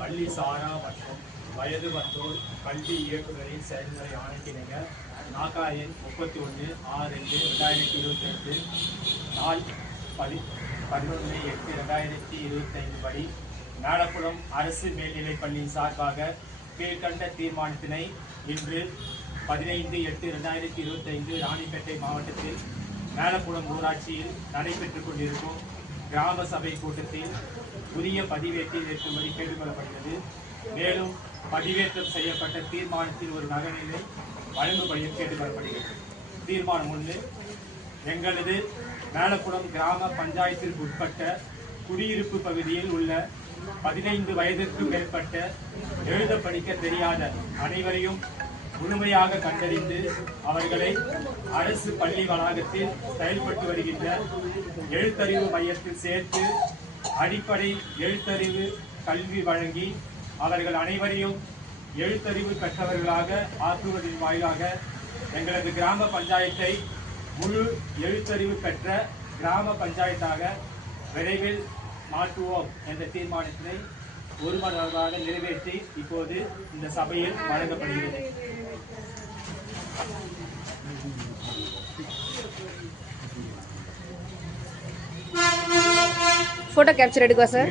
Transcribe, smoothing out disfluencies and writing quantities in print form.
பள்ளி சாரா மற்றும் வயது வந்தோர் கல்வி இயக்குநரின் செயல்முறை ஆணைக்கிணங்க நாகா எண் 31/6/2022 நாள் 11/8/2025 படி மேலப்புலம் அரசு மேல்நிலைப் பள்ளியின் சார்பாக கீழ்கண்ட தீர்மானத்தினை இன்று 15/8/2025 ராணிப்பேட்டை மாவட்டத்தில் மேலப்புலம் ஊராட்சியில் நடைபெற்றுக் கொண்டிருக்கும் கிராம சபை கூட்டத்தில் உரிய பதிவேட்டில் ஏற்றும்படி கேட்டுக்கொள்ளப்படுகிறது. மேலும் பதிவேற்றம் செய்யப்பட்ட தீர்மானத்தில் ஒரு நகலினை வழங்கும்படியும் கேட்டுக்கொள்ளப்படுகிறது. தீர்மானம் 1. எங்களது மேலப்புலம் கிராம பஞ்சாயத்திற்கு உட்பட்ட குடியிருப்பு பகுதியில் உள்ள 15 வயதிற்கு மேற்பட்ட எழுத படிக்க தெரியாத அனைவரையும் முழுமையாக கண்டறிந்து அவர்களை அரசு பள்ளி வளாகத்தில் செயல்பட்டு வருகின்ற எழுத்தறிவு மையத்தில் சேர்த்து அடிப்படை எழுத்தறிவு கல்வி வழங்கி அவர்கள் அனைவரையும் எழுத்தறிவு பெற்றவர்களாக ஆக்குவதன் வாயிலாக எங்களது கிராம பஞ்சாயத்தை முழு எழுத்தறிவு பெற்ற கிராம பஞ்சாயத்தாக விரைவில் மாற்றுவோம் என்ற தீர்மானத்தினை ஒருமனதாக நிறைவேற்றி இப்போது இந்த சபையில் வழங்கப்படுகிறது. போட்டோ கேப்சர் எடுக்குவா சார்?